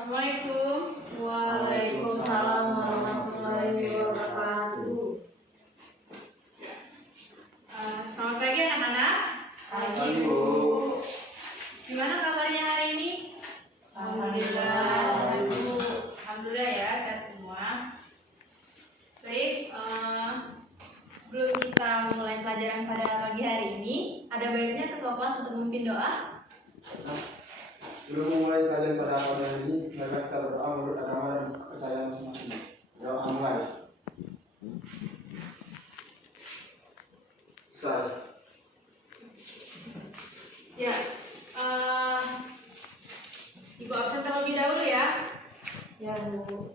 Assalamualaikum. Waalaikumsalam warahmatullahi wabarakatuh. Selamat pagi anak-anak. Pagi, Bu. Gimana kabarnya hari ini? Alhamdulillah, Bu. Alhamdulillah ya, sehat semua. Baik, sebelum kita memulai pelajaran pada pagi hari ini, ada baiknya ketua kelas untuk memimpin doa. Sebelum memulai pelajaran pada hari ini, mari kita berdoa menurut agama dan kepercayaan masing-masing. Doa mulai. Selesai. Ya, Ibu absen terlebih dahulu ya. Ya, Bu.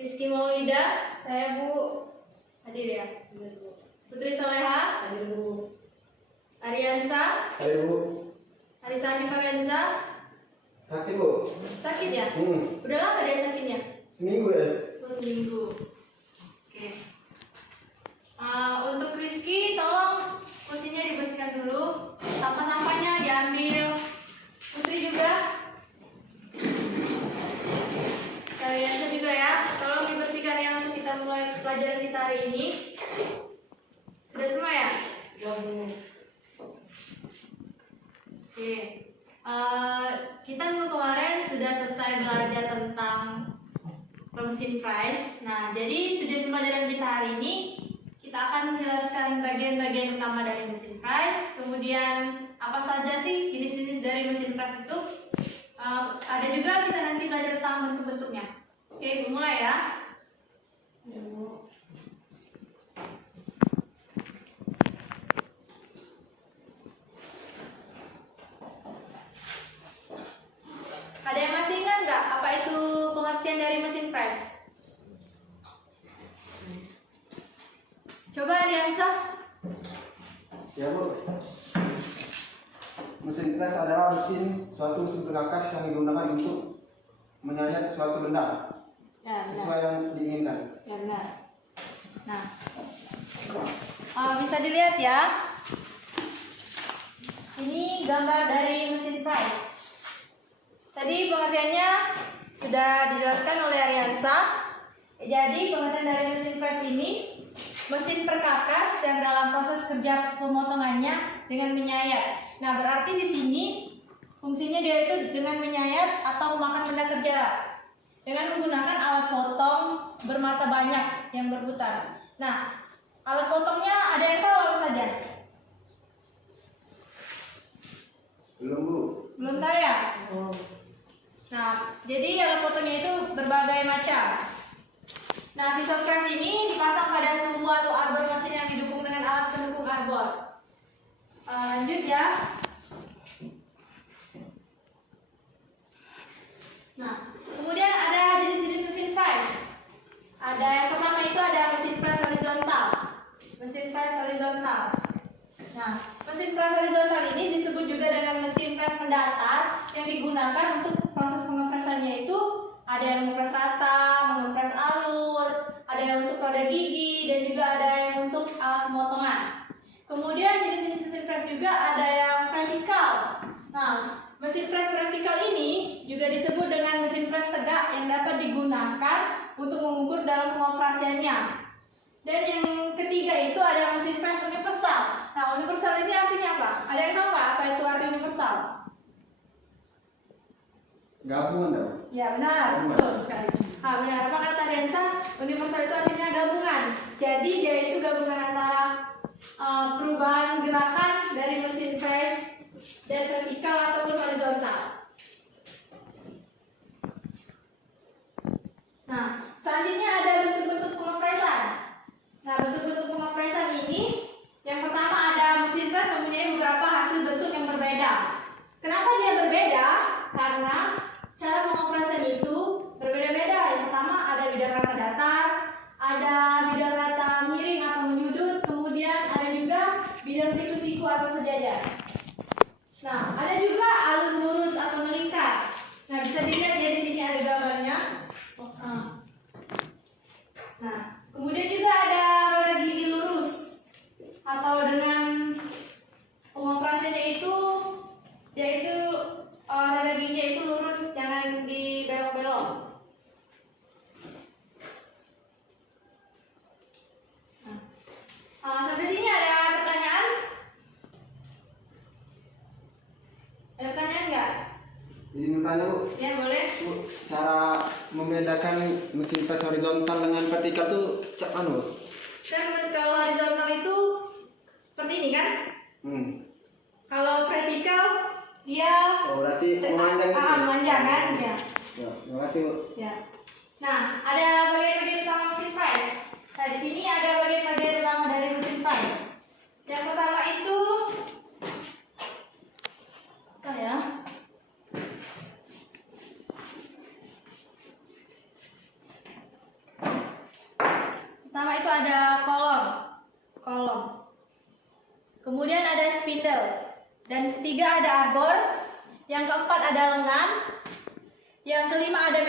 Rizky Maulida, saya Bu. Hadir ya. Hadir, Bu. Putri Soleha, Hadir, Bu. Ariansa, Ayo, Bu. Arisani Farenza. Sakit, Bu? Sakit ya? Hmm. Udah lama dia sakitnya? Seminggu ya? Oh, seminggu. Oke. Untuk Rizky, tolong kursinya dibersihkan dulu. Sampah-sampahnya diambil. Putri juga. Kalian juga ya. Tolong dibersihkan ya untuk kita mulai pelajaran kita hari ini. Sudah semua ya? Ya, Bu. Oke. Kita minggu kemarin sudah selesai belajar tentang mesin price. Nah, jadi tujuan pembelajaran kita hari ini kita akan menjelaskan bagian-bagian utama dari mesin price. Kemudian apa saja sih jenis-jenis dari mesin price itu? Ada juga kita nanti belajar tentang bentuk-bentuknya. Oke, mulai ya. Ya, Bu. Ada yang masih ingat nggak apa itu pengertian dari mesin press? Coba Ariansa. Ya, Bu. Mesin pres adalah suatu mesin perkakas yang digunakan untuk menyayat suatu benda Ya, sesuai yang diinginkan. Ya, benar. Nah, bisa dilihat ya. Ini gambar dari mesin price. Tadi pengertiannya sudah dijelaskan oleh Ariansa. Jadi pengertian dari mesin press ini mesin perkakas yang dalam proses kerja pemotongannya dengan menyayat. Nah, berarti di sini fungsinya dia itu dengan menyayat atau memakan benda kerja dengan menggunakan alat potong bermata banyak yang berputar. Nah, alat potongnya ada yang tahu apa saja? Belum, Bu. Belum tahu ya? Oh. Nah, jadi alat potongnya itu berbagai macam. Nah, pisau press ini dipasang pada sumbu atau arbor mesin yang didukung dengan alat pendukung arbor. Lanjut ya. Nah, kemudian ada jenis-jenis mesin press. Ada yang pertama itu ada mesin press horizontal. Mesin press horizontal. Nah, mesin press horizontal ini disebut juga dengan mesin press mendatar yang digunakan untuk proses pengepresannya itu ada yang mengepres rata, mengepres alur, ada yang untuk roda gigi, dan juga ada yang untuk alat pemotongan. Kemudian jenis-jenis mesin press juga ada yang vertikal. Nah, mesin press vertikal ini juga disebut dengan mesin press tegak yang dapat digunakan untuk mengukur dalam pengoperasiannya. Dan yang ketiga itu ada mesin press universal. Nah, universal ini artinya apa? Ada yang tahu nggak apa itu arti universal? Gabungan, dong. Ya, benar, betul sekali. Benar, apa kata Ariansa? Universal itu artinya gabungan. Jadi dia itu gabungan antara perubahan gerakan dari mesin press dan vertikal ataupun horizontal. Nah, selanjutnya ada bentuk-bentuk pengepresan. Nah, bentuk-bentuk pengepresan ini yang pertama ada mesin press mempunyai beberapa hasil bentuk yang berbeda. Kenapa dia berbeda? Karena cara pengoperasian itu berbeda-beda. Yang pertama ada bidang rata datar, ada bidang rata miring atau menyudut, kemudian ada juga bidang siku-siku atau sejajar. Nah, ada juga alur lurus atau melingkar. Nah, bisa dilihat ya di sini ada gambarnya. Nah, kemudian juga ada roda gigi lurus atau dengan pengoperasiannya itu yaitu roda giginya itu lurus, jangan di Bu, Ya, boleh. Bu, cara membedakan mesin pres horizontal dengan vertikal tuh cak anu? Kan kalau horizontal itu seperti ini kan? Hmm. Kalau vertikal dia Oh, berarti memanjang gitu. memanjang kan? Ya. Ya, terima kasih, Bu. Ya. Nah, ada bagian-bagian utama mesin pres. Nah, di sini ada bagian-bagian utama dari mesin pres. Yang pertama itu apa ya? Pertama itu ada kolom. Kemudian ada spindle. Dan ketiga ada arbor. Yang keempat ada lengan. Yang kelima ada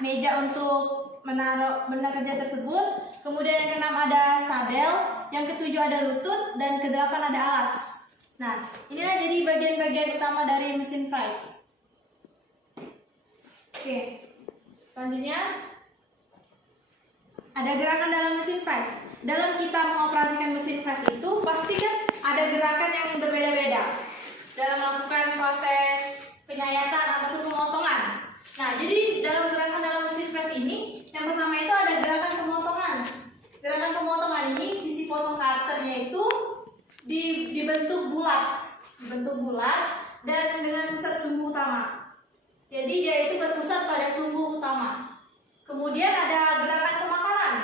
meja untuk menaruh benda kerja tersebut. Kemudian yang keenam ada sabel. Yang ketujuh ada lutut. Dan kedelapan ada alas. Nah, inilah jadi bagian-bagian utama dari mesin pres. Oke, selanjutnya ada gerakan dalam mesin pres. Dalam kita mengoperasikan mesin pres itu pasti kan ada gerakan yang berbeda-beda dalam melakukan proses penyayatan ataupun pemotongan. Nah, jadi dalam gerakan dalam mesin pres ini yang pertama itu ada gerakan pemotongan. Gerakan pemotongan ini sisi potong karternya itu dibentuk bulat dan dengan pusat sumbu utama. Jadi dia itu berpusat pada sumbu utama. Kemudian ada gerakan pemakanan.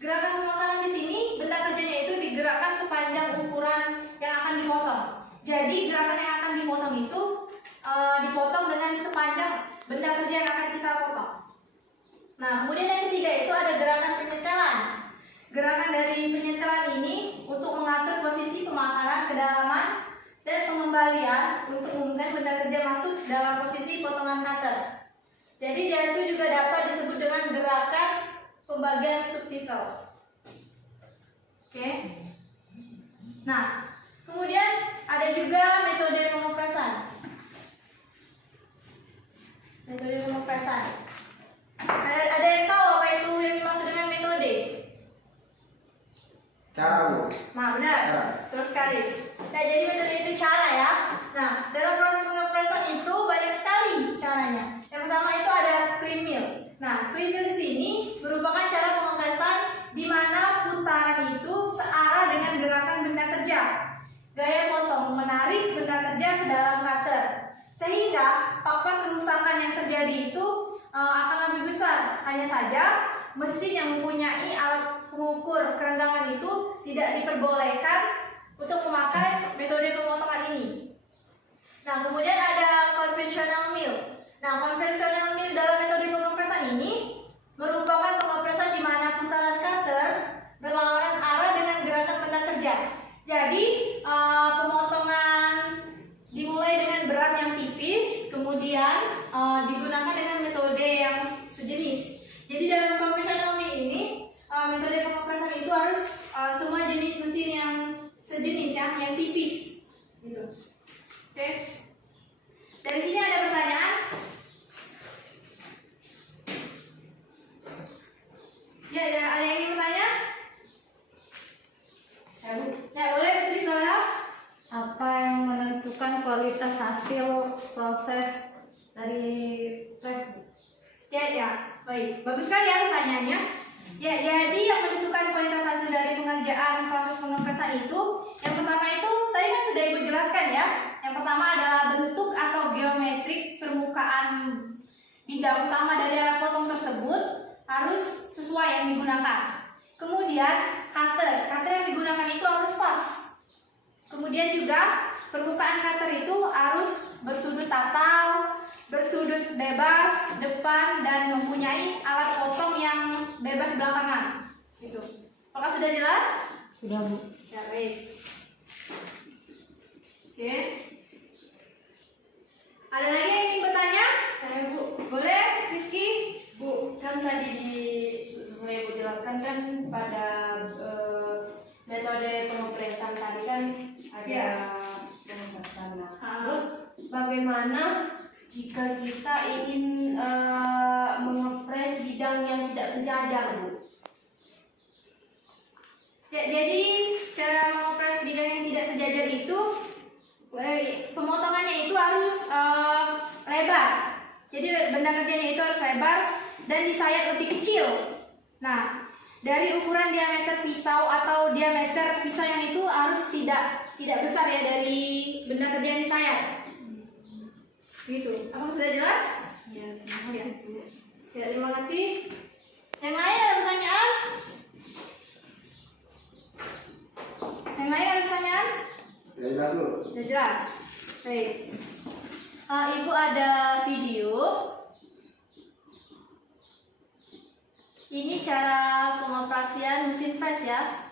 Gerakan pemakanan di sini benda kerjanya itu digerakkan sepanjang ukuran yang akan dipotong. Jadi gerakan yang akan dipotong itu dipotong dengan sepanjang benda kerja yang akan kita potong. Nah, kemudian yang ketiga itu ada gerakan penyetelan. Gerakan dari penyetelan ini untuk mengatur posisi pemakanan, kedalaman, dan pengembalian untuk memudahkan benda kerja masuk dalam posisi potongan cutter. Jadi dia itu juga dapat disebut dengan gerakan pembagian subtitel. Oke. Nah, kemudian ada juga metode pengepresan. Metode pengepresan. Ada yang tahu apa itu yang dimaksud dengan metode? Cara, Bu. Nah, benar. Terus sekali. Nah, jadi metode itu cara ya. Nah, dalam proses pengepresan itu banyak sekali caranya. Yang pertama itu ada clean mill. Nah, clean mill di sini merupakan cara pengepresan di mana putaran itu searah dengan gerakan benda kerja. Gaya potong menarik benda kerja ke dalam cutter. Sehingga faktor kerusakan yang terjadi itu akan lebih besar. Hanya saja mesin yang mempunyai alat pengukur kerenggangan itu tidak diperbolehkan untuk memakai metode pemotongan ini. Nah, kemudian ada conventional mill. Nah, conventional mill dalam metode pengepresan ini merupakan pengepresan di mana putaran cutter berlawanan arah dengan gerakan benda kerja. Jadi, pemotongan dimulai dengan berat yang tipis, kemudian digunakan dengan metode yang sejenis. Jadi dalam conventional mill ini metode pengepresan itu harus semua jenis mesin yang sejenis ya, yang tipis. Gitu. Oke. Dari sini ada pertanyaan? Ya, ada yang ingin bertanya? Ya, boleh, Putri Soleha. Apa yang menentukan kualitas hasil proses dari pres? Ya, baik. Bagus sekali ya pertanyaannya. Ya, jadi yang menentukan kualitas hasil dari pengerjaan proses pengepresan itu, yang pertama itu tadi kan sudah Ibu jelaskan ya. Yang pertama adalah bentuk atau geometrik permukaan bidang utama dari alat potong tersebut harus sesuai yang digunakan. Kemudian cutter yang digunakan itu harus pas. Kemudian juga permukaan cutter itu harus bersudut tatal, bersudut bebas depan, dan mempunyai alat potong yang bebas belakangan. Gitu. Apakah sudah jelas? Sudah, Bu. Ya, baik. Oke. Ada lagi yang ingin bertanya? Saya, Bu. Boleh, Rizky? Bu, kan tadi sesuai Bu jelaskan kan pada metode pengepresan tadi kan ada Ya. pengepresan. Nah, Ah. terus bagaimana jika kita ingin mengepres bidang yang tidak sejajar, Bu? Ya, jadi cara mengopres bidang yang tidak sejajar itu pemotongannya itu harus lebar. Jadi benda kerjanya itu harus lebar dan disayat lebih kecil. Nah, dari ukuran diameter pisau atau diameter pisau yang itu harus tidak besar ya dari benda kerja yang disayat. Gitu. Apa sudah jelas? Ya, Ya, terima kasih. Yang lain ada pertanyaan? Yang lain ada pertanyaan? Ya jelas dulu. Sudah jelas. Baik. Ibu ada video. Ini cara pengoperasian mesin press ya.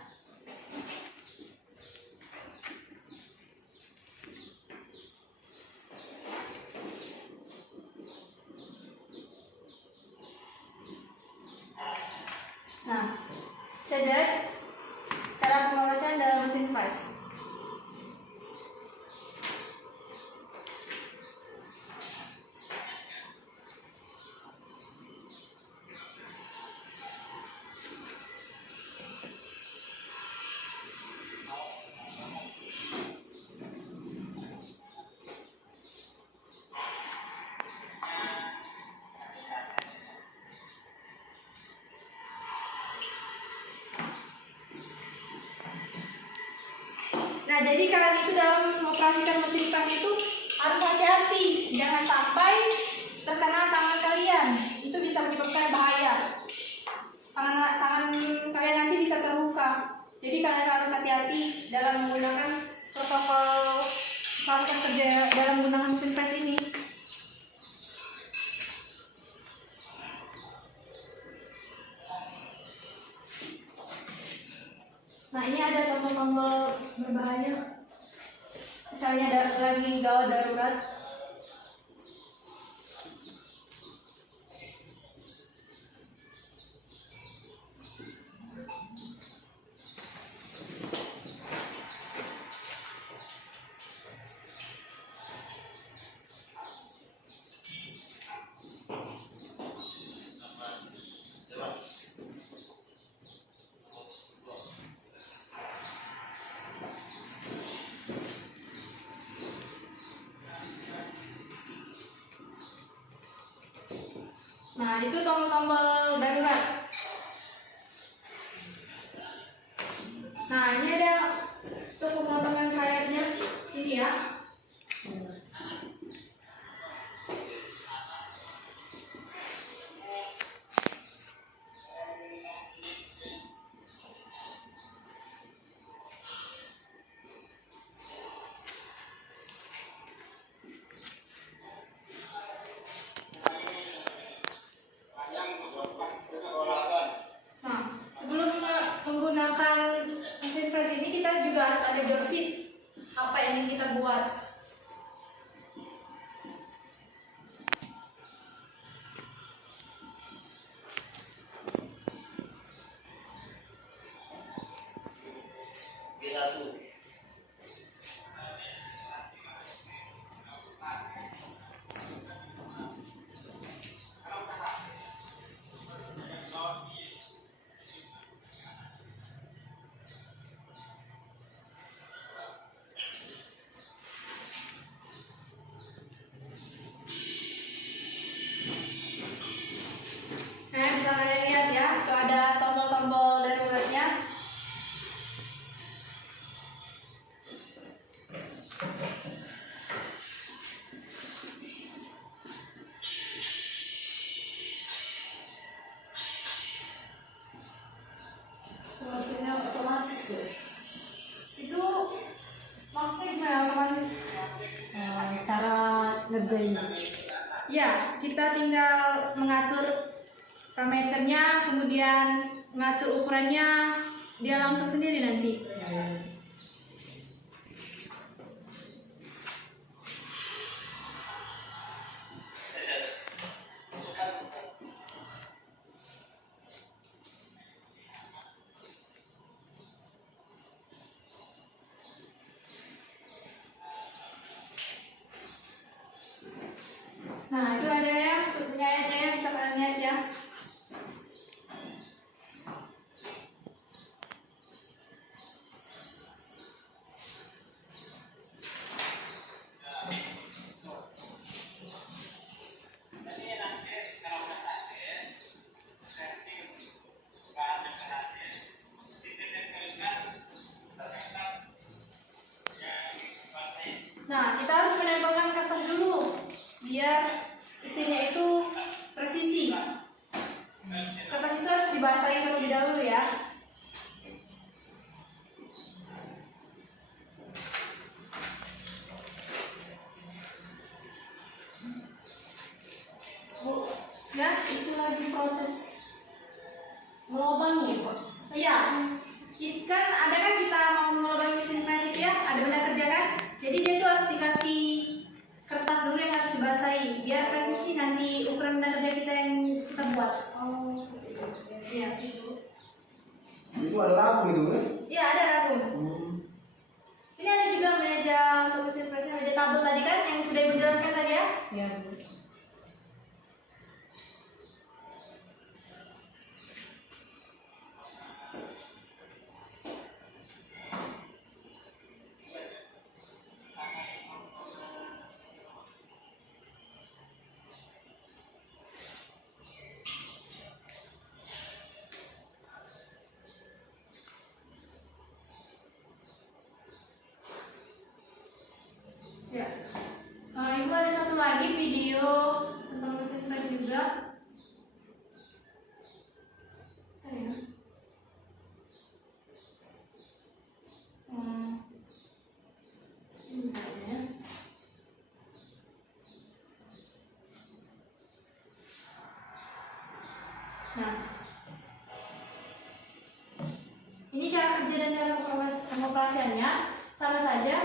Nah, sedang cara pengoperasian dalam mesin press. Nah, jadi kalian itu dalam mengoperasikan mesin press itu harus hati-hati, jangan sampai terkena tangan kalian. Itu bisa menyebabkan bahaya. Tangan kalian nanti bisa terluka. Jadi kalian harus hati-hati dalam menggunakan protokol kesehatan kerja dalam menggunakan mesin press ini. Nah, ini ada tombol-tombol berbahaya. Misalnya ada lagi gawat darurat. Nah, itu tombol-tombol darurat. Nah, ini ada untuk pemotongan sayapnya ini ya. Nah, sebelum menggunakan mesin press ini kita juga harus ada job sheet apa yang ingin kita buat. Nah, bisa kalian lihat ya, itu ada tombol-tombol daruratnya. Mesinnya otomatis. Itu maksudnya gimana otomatis? Cara ngerjain. Ya, kita tinggal mengatur parameternya, kemudian mengatur ukurannya, dia langsung sendiri nanti. Nah, itu ada ya penyayannya, bisa kalian lihat ya. Ya, itu lagi proses melubangi kok. Iya, kan ada kan kita mau melubangi mesin press itu ya, ada benda kerja kan. Jadi dia tuh harus dikasih kertas dulu yang harus dibasahi biar presisi nanti ukuran benda kerja kita yang kita buat. Oh, Iya, itu. Itu ada rabun itu kan? Iya, ada rabun. Ini ada juga meja untuk mesin pressnya, meja tabel tadi kan yang sudah Ibu jelaskan tadi ya. Ya, Bu. Ya. Ibu ada satu lagi video tentang mesin press juga. Ya. Ini ya. Nah, ini cara kerja dan cara pengoperasiannya sama saja.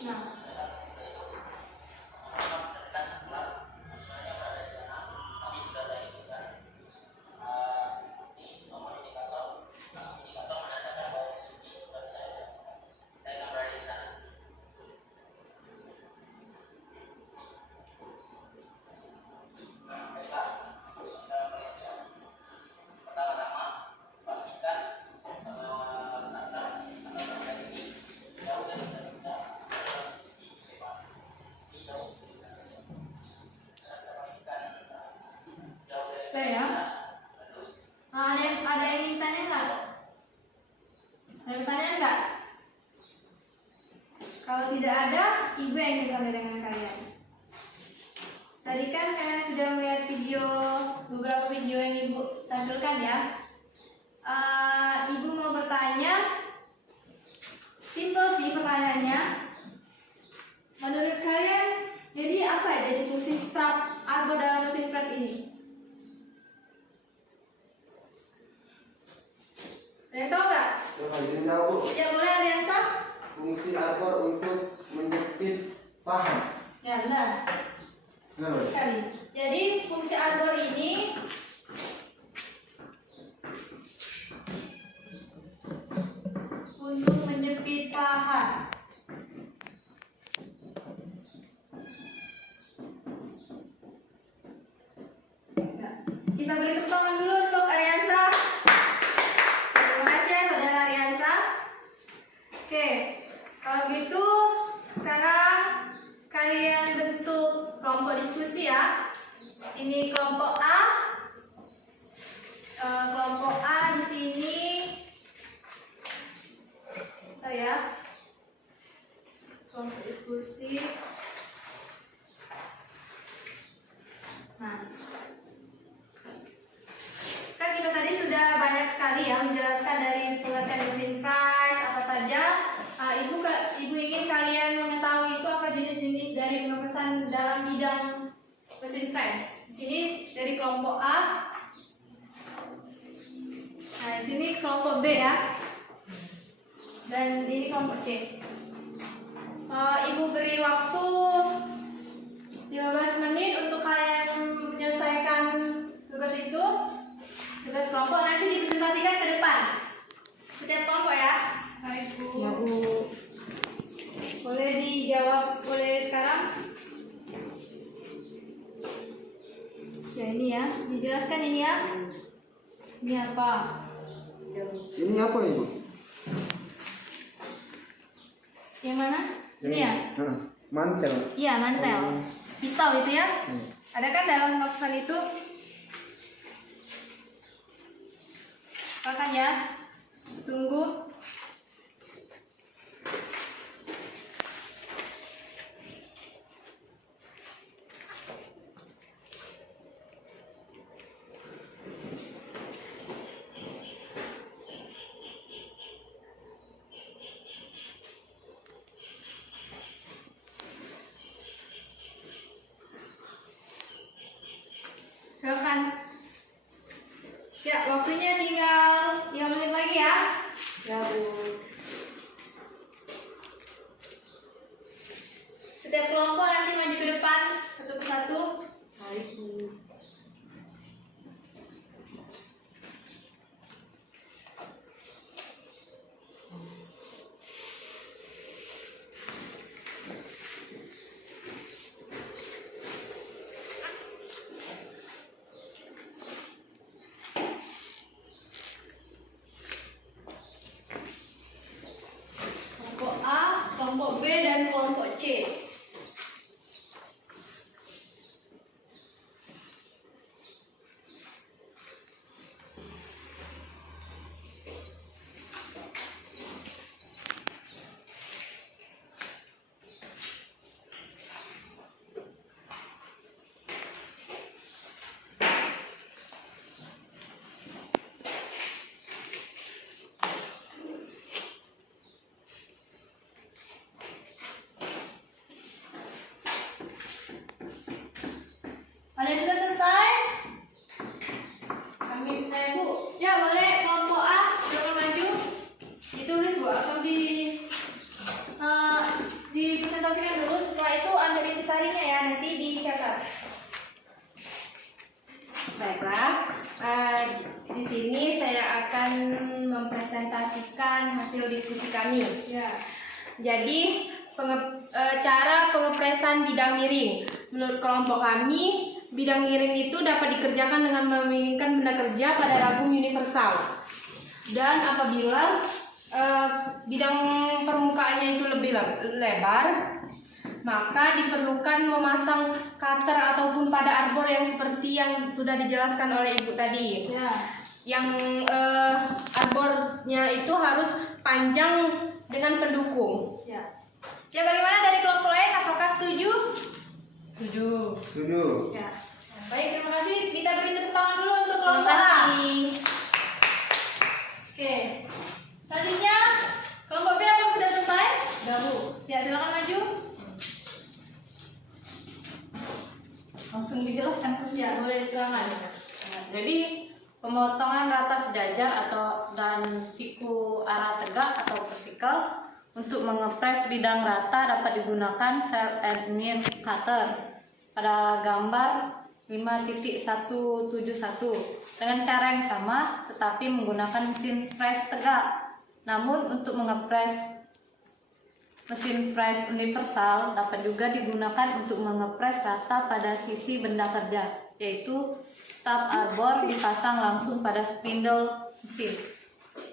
Nah, Oke ya. Ada yang ingin tanya nggak? Ada pertanyaan nggak? Kalau tidak ada, Ibu yang ingin bertanya dengan kalian. Tadi kan kalian sudah melihat video, beberapa video yang Ibu tampilkan ya. Ibu mau bertanya, simple sih pertanyaannya. Menurut kalian, jadi apa ya jadi fungsi strap argo dalam mesin press ini? Ada yang tahu nggak? Coba jawab, Bu. Ya boleh, ada yang sah? Fungsi arbor untuk menjepit paha. Ya benar Kenapa? sekali. Jadi fungsi arbor ini untuk menjepit paha. Ya. Kita beri tepuk tangan dulu untuk Ariansa. Terima kasih ya saudara Ariansa. Oke, kalau gitu sekarang kalian bentuk kelompok diskusi ya. Ini kelompok A. Kelompok A di sini. Bentar ya. Kelompok diskusi. Nah, kan kita tadi sudah banyak sekali ya menjelaskan dari pengertian mesin press apa saja. Ibu ingin kalian mengetahui itu apa jenis-jenis dari pengoperasian dalam bidang mesin press. Di sini dari kelompok A. Nah, di sini kelompok B ya. Dan ini kelompok C. Ibu beri waktu 15 menit untuk kalian menyelesaikan tugas itu. Tugas kelompok nanti dipresentasikan ke depan. Setiap kelompok ya. Baik, Bu. Ya, Bu. Boleh dijawab boleh sekarang? Ya ini ya, dijelaskan ini ya. Ini apa? Ini apa Ibu? Yang mana? Ini ya? Mantel. Iya, mantel. Pisau itu ya? Ada kan dalam lapisan itu? Makan ya. Tunggu. Waktunya tinggal 5 menit lagi ya. Ya Bu. Setiap kelompok nanti maju ke depan satu persatu. Baik Bu. Kelompok A, kelompok B, dan kelompok C. Ada yang sudah selesai? Kami saya Bu. Ya boleh, kelompok A silakan maju. Ditulis Bu atau dipresentasikan dulu. Setelah itu ambil intisarinya ya, nanti dicatat. Baiklah, di sini saya akan mempresentasikan hasil diskusi kami. Ya. Jadi cara pengepresan bidang miring. Menurut kelompok kami, bidang miring itu dapat dikerjakan dengan memiringkan benda kerja pada ragum universal. Dan apabila bidang permukaannya itu lebih lebar, maka diperlukan memasang cutter ataupun pada arbor yang seperti yang sudah dijelaskan oleh Ibu tadi. Ya. Yang arbornya itu harus panjang dengan pendukung. Ya. Ya, bagaimana dari kelompok lain? Apakah setuju? Setuju. Setuju. Ya. Baik, terima kasih. Kita beri tepuk tangan dulu untuk Terima kelompok A. kasih. Oke. Selanjutnya, kelompok B apakah sudah selesai? Sudah Bu. Ya, silakan maju. Langsung dijelaskan terus. Ya, boleh silakan. Nah, jadi pemotongan rata sejajar dan siku arah tegak atau vertikal untuk mengepres bidang rata dapat digunakan sel admin cutter pada gambar 5.171 dengan cara yang sama tetapi menggunakan mesin press tegak. Namun untuk mengepres mesin press universal dapat juga digunakan untuk mengepres rata pada sisi benda kerja, yaitu staf arbor dipasang langsung pada spindle mesin.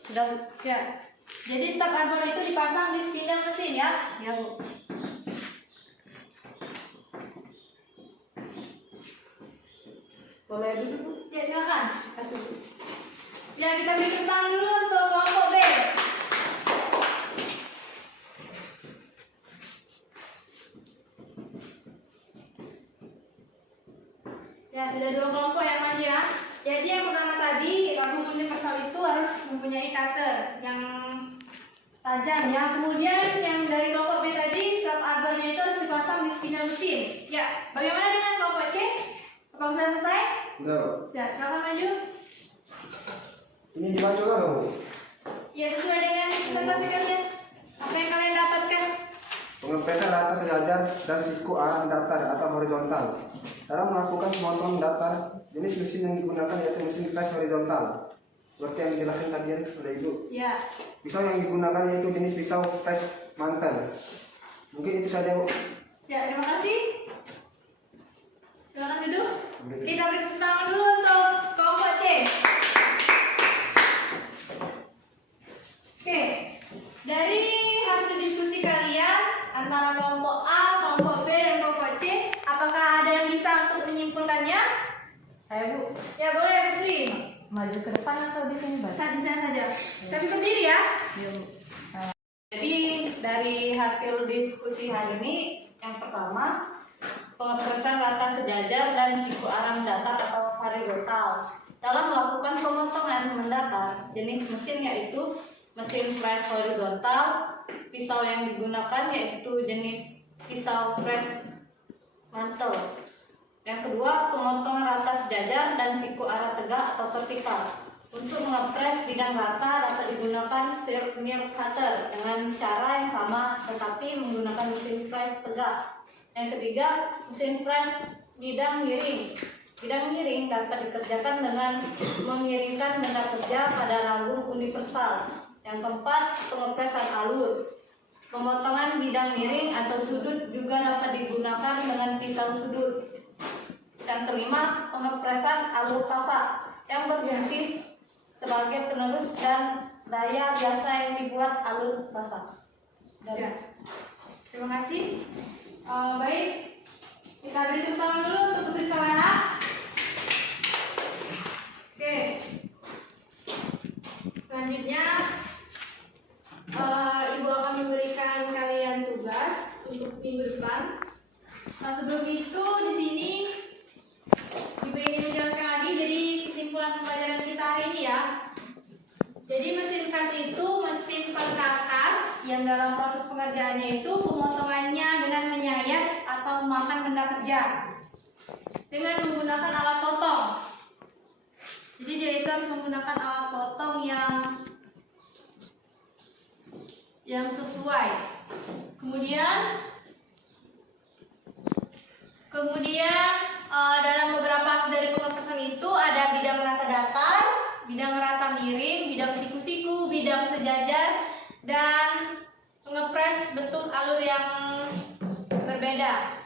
Sudah Ya. Jadi staf arbor itu dipasang di spindle mesin ya. yang Boleh duduk Bu. Ya, silakan. Kasih Bu. Ya, kita beri tepuk tangan dulu untuk kelompok B. Ya, sudah 2 kelompok yang maju ya. Jadi yang pertama tadi, ragum universal itu harus mempunyai cutter yang tajam ya. Kemudian yang dari kelompok B tadi, staf arbornya itu harus dipasang di spindle mesin. Ya, bagaimana dengan kelompok C? Apakah sudah selesai? Sudah. Ya, silakan maju. Ini dibaca kan Bu? Ya, sesuai dengan presentasi kalian. Apa yang kalian dapatkan? Pengepresan rata sejajar dan siku arah datar atau horizontal. Dalam melakukan pemotongan datar, jenis mesin yang digunakan yaitu mesin press horizontal. Seperti yang dijelaskan tadi oleh Ibu. Ya, Pisau yang digunakan yaitu jenis pisau press mantel. Mungkin itu saja Bu. ya, terima kasih. Silakan duduk. Kita beri tepuk tangan dulu untuk kelompok C. Oke, dari hasil diskusi kalian antara kelompok A, kelompok B, dan kelompok C, apakah ada yang bisa untuk menyimpulkannya? saya Bu Ya, boleh Putri. maju ke depan atau di sini Mbak? Di sana saja. Tapi berdiri ya. Iya, Bu. Jadi dari hasil diskusi hari ini yang pertama pengepresan rata sejajar dan siku arah mendatar atau horizontal. Dalam melakukan pemotongan mendatar, jenis mesin yaitu mesin press horizontal, pisau yang digunakan yaitu jenis pisau press mantel. Yang kedua, pemotongan rata sejajar dan siku arah tegak atau vertikal. Untuk mengepres bidang rata dapat digunakan stirred mill cutter dengan cara yang sama tetapi menggunakan mesin press tegak. Yang ketiga, mesin press bidang miring. Bidang miring dapat dikerjakan dengan mengiringkan benda kerja pada ragum universal. Yang keempat, pengepresan alur. Pemotongan bidang miring atau sudut juga dapat digunakan dengan pisau sudut. Yang kelima, pengepresan alur pasak yang berfungsi sebagai penerus dan daya biasa yang dibuat alur pasak. Ya. Terima kasih. Baik, kita beri tepuk tangan dulu untuk Putri Salena. Oke. Selanjutnya, Ibu akan memberikan kalian tugas untuk minggu depan. Nah, sebelum itu di sini Ibu ingin menjelaskan lagi jadi kesimpulan pembelajaran kita hari ini ya. Jadi mesin press itu mesin pengkarkas yang dalam proses pengerjaannya itu pemotongannya dengan menyayat atau memakan benda kerja dengan menggunakan alat potong. Jadi dia itu harus menggunakan alat potong yang sesuai. Kemudian dalam beberapa hasil dari pengepresan itu ada bidang rata datar, bidang rata miring, bidang siku-siku, bidang sejajar, dan pengepres bentuk alur yang berbeda.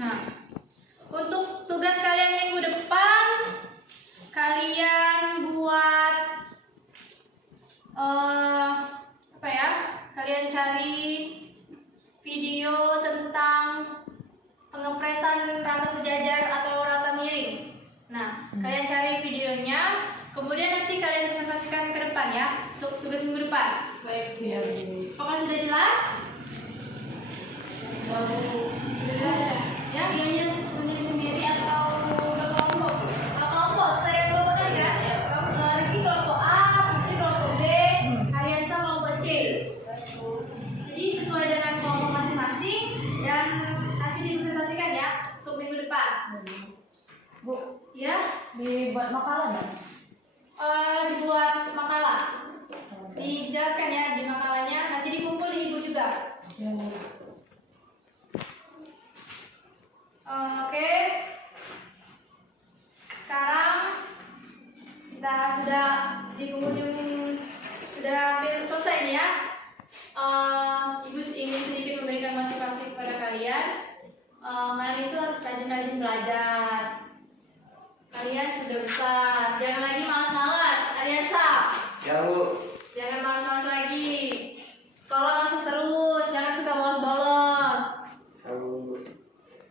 Nah, untuk tugas kalian minggu depan, kalian buat kalian cari video tentang pengepresan rata sejajar atau rata miring. Nah, kalian cari videonya, kemudian nanti kalian presentasikan ke depan ya, untuk tugas minggu depan. Baik, apakah sudah jelas? Sudah jelas ya? Videonya sendiri atau berkelompok? Kelompok, saya kelompok kan ya? Rizky kelompok A, Putri kelompok B, Ariansa kelompok C. Jadi sesuai dengan kelompok masing-masing dan nanti dipresentasikan ya untuk minggu depan. Bu, Ya, dibuat makalah nggak? dibuat makalah. Dijelaskan ya di makalahnya, nanti dikumpul di ibu juga. Oke. Sekarang kita sudah di penghujung, sudah hampir selesai nih ya. Ibu ingin sedikit memberikan motivasi kepada kalian. Kalian itu harus rajin-rajin belajar. Kalian sudah besar, jangan lagi malas-malas. Ariansa, Ya Bu. jangan malas-malas lagi. Sekolah masuk terus, jangan suka bolos-bolos. Ya Bu.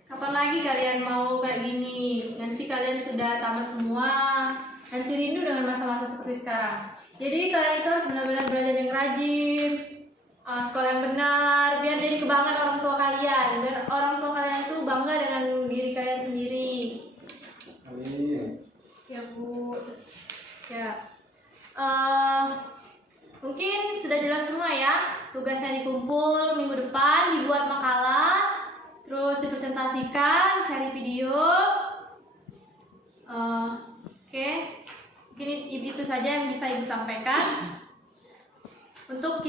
Kapan lagi kalian mau kayak gini? Nanti kalian sudah tamat semua, nanti rindu dengan masa-masa seperti sekarang. Jadi kalian itu harus benar-benar belajar yang rajin, sekolah yang benar, biar jadi kebanggaan orang tua kalian, biar orang tua kalian tuh bangga dengan diri kalian sendiri. Amin. Ya Bu. Ya. Mungkin sudah jelas semua ya. Tugasnya dikumpul minggu depan, dibuat makalah, terus dipresentasikan, cari video. Oke. Mungkin itu saja yang bisa Ibu sampaikan. Untuk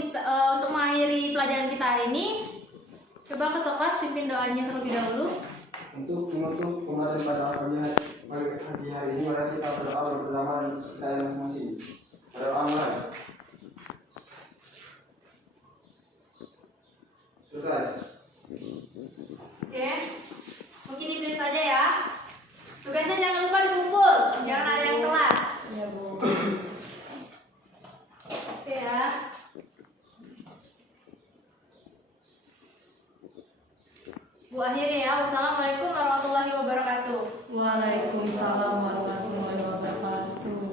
mengakhiri pelajaran kita hari ini, coba ketua kelas pimpin doanya terlebih dahulu. Untuk menutup pembelajaran pada pagi hari ini, mari kita berdoa bersama kita masing-masing. Berdoa mulai. Selesai. Oke. Mungkin itu saja ya. Tugasnya jangan lupa dikumpul, jangan ada yang telat. Ya Bu. Oke ya. Bu akhiri ya. Wassalamualaikum warahmatullahi wabarakatuh. Waalaikumsalam warahmatullahi wabarakatuh.